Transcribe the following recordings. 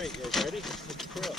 Alright, you guys ready? Let's hit the trail.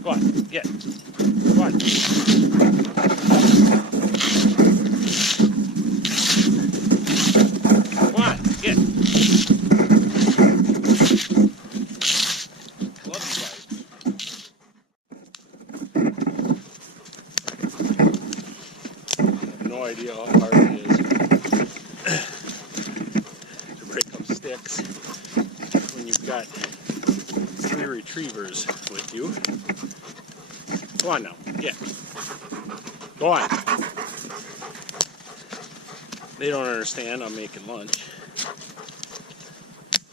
Go on, get. Go on. Come on, get. Love you guys. I have no idea how hard it is to break up sticks when you've got 3 retrievers with you. Go on now, get. Go on. They don't understand I'm making lunch.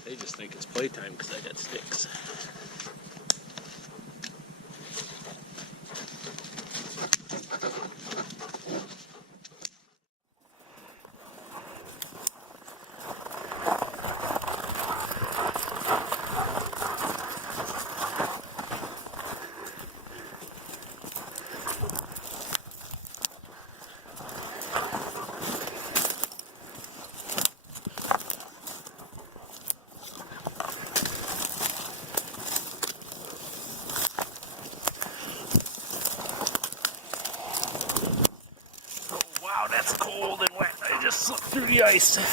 They just think it's playtime because I got sticks. Wow, that's cold and wet. I just slipped through the ice. It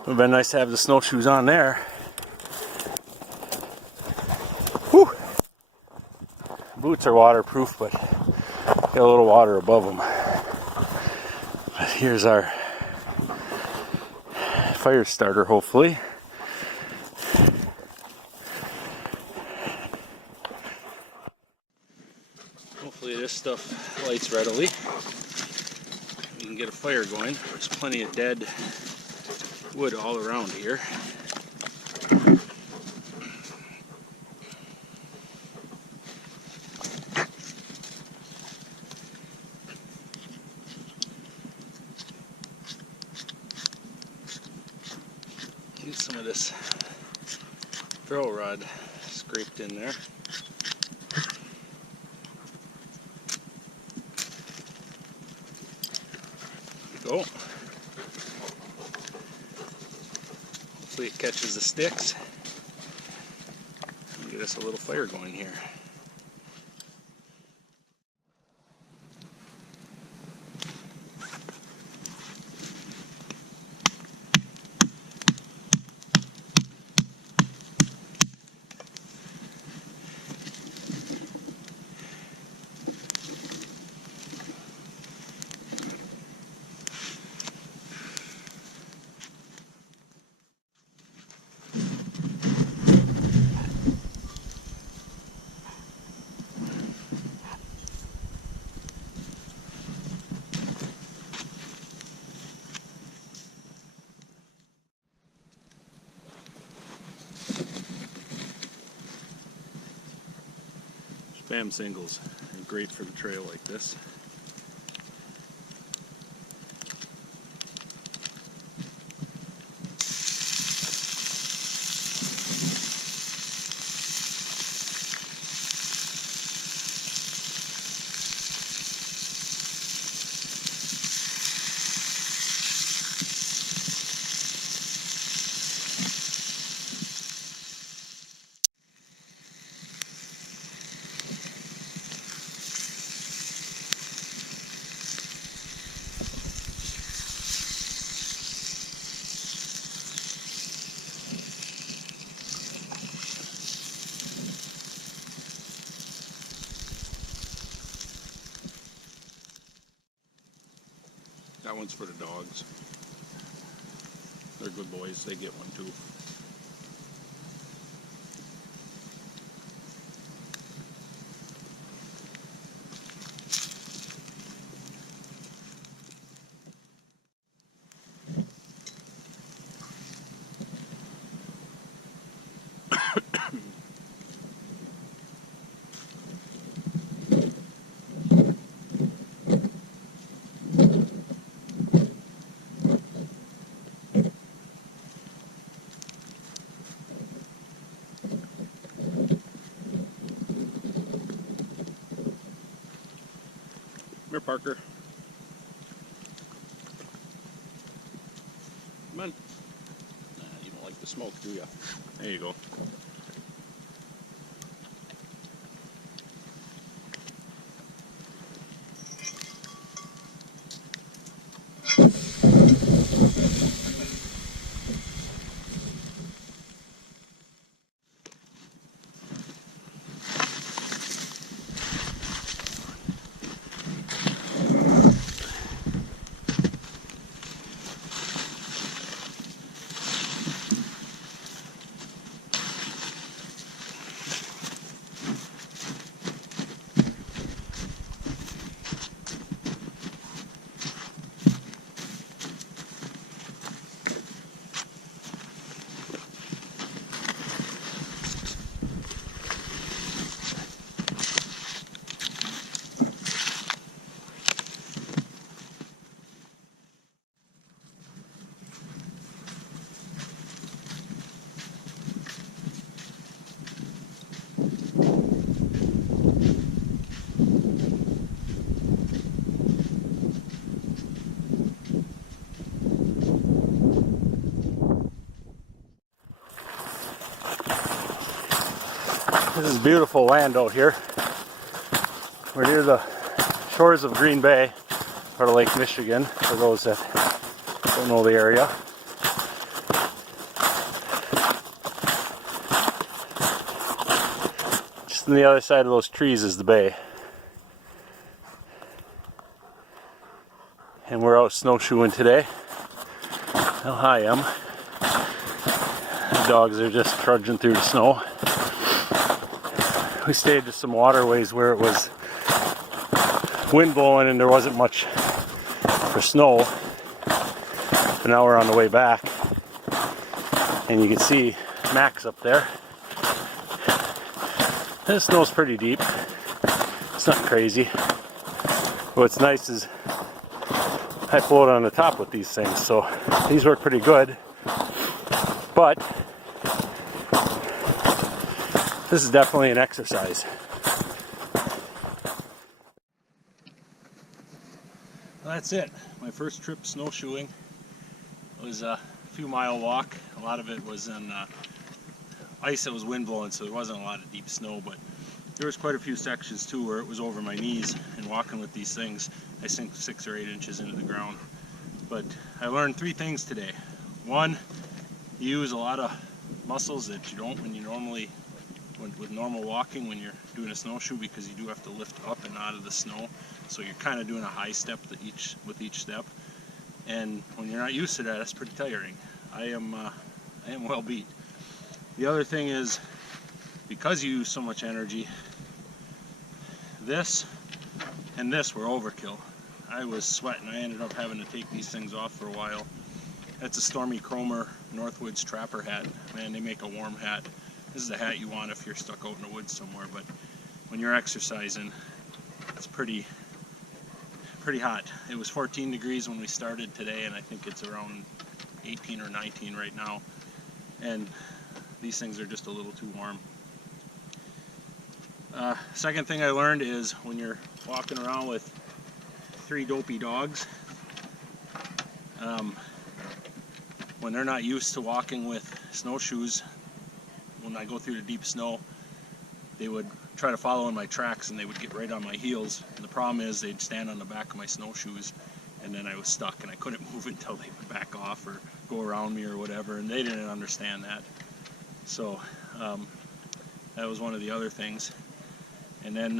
would have been nice to have the snowshoes on there. Whew. Boots are waterproof, but get a little water above them. But here's our fire starter, hopefully. Hopefully this stuff lights readily. We can get a fire going. There's plenty of dead wood all around here. Use some of this ferro rod scraped in there. Go. Hopefully it catches the sticks and get us a little fire going here. Spam singles are great for the trail like this. That one's for the dogs. They're good boys. They get one too. Come here, Parker. Come on. You don't like the smoke, do you? There you go. This is beautiful land out here. We're near the shores of Green Bay, part of Lake Michigan, for those that don't know the area. Just on the other side of those trees is the bay. And we're out snowshoeing today. Well, I am. The dogs are just trudging through the snow. We stayed to some waterways where it was wind blowing and there wasn't much for snow. But now we're on the way back. And you can see Max up there. And the snow's pretty deep. It's not crazy. What's nice is I float on the top with these things, so these work pretty good. But this is definitely an exercise. Well, that's it. My first trip snowshoeing. It was a few mile walk. A lot of it was in ice that was wind blowing, so there wasn't a lot of deep snow, but there was quite a few sections too where it was over my knees, and walking with these things I sink 6 or 8 inches into the ground. But I learned 3 things today. One, you use a lot of muscles that you don't when you normally with normal walking when you're doing a snowshoe, because you do have to lift up and out of the snow, so you're kind of doing a high step with each step, and when you're not used to that, it's pretty tiring. I am well beat. The other thing is, because you use so much energy, this and this were overkill. I was sweating. I ended up having to take these things off for a while. That's a Stormy Cromer Northwoods Trapper hat. Man, they make a warm hat. This is the hat you want if you're stuck out in the woods somewhere, but when you're exercising, it's pretty hot. It was 14 degrees when we started today, and I think it's around 18 or 19 right now, and these things are just a little too warm. Second thing I learned is when you're walking around with 3 dopey dogs, when they're not used to walking with snowshoes, when I go through the deep snow, they would try to follow in my tracks and they would get right on my heels. And the problem is they'd stand on the back of my snowshoes, and then I was stuck and I couldn't move until they would back off or go around me or whatever, and they didn't understand that. So that was one of the other things. And then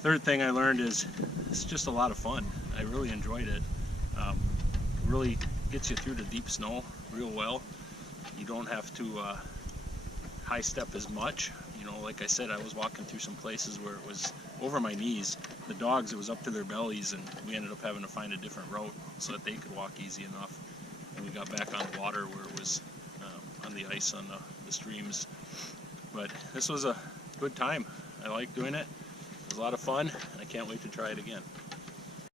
Third thing I learned is it's just a lot of fun. I really enjoyed it. Really gets you through the deep snow real well. You don't have to high step as much. You know, like I said, I was walking through some places where it was over my knees. The dogs, it was up to their bellies, and we ended up having to find a different route so that they could walk easy enough. And we got back on the water where it was on the ice on the streams. But this was a good time. I like doing it. It was a lot of fun. I can't wait to try it again.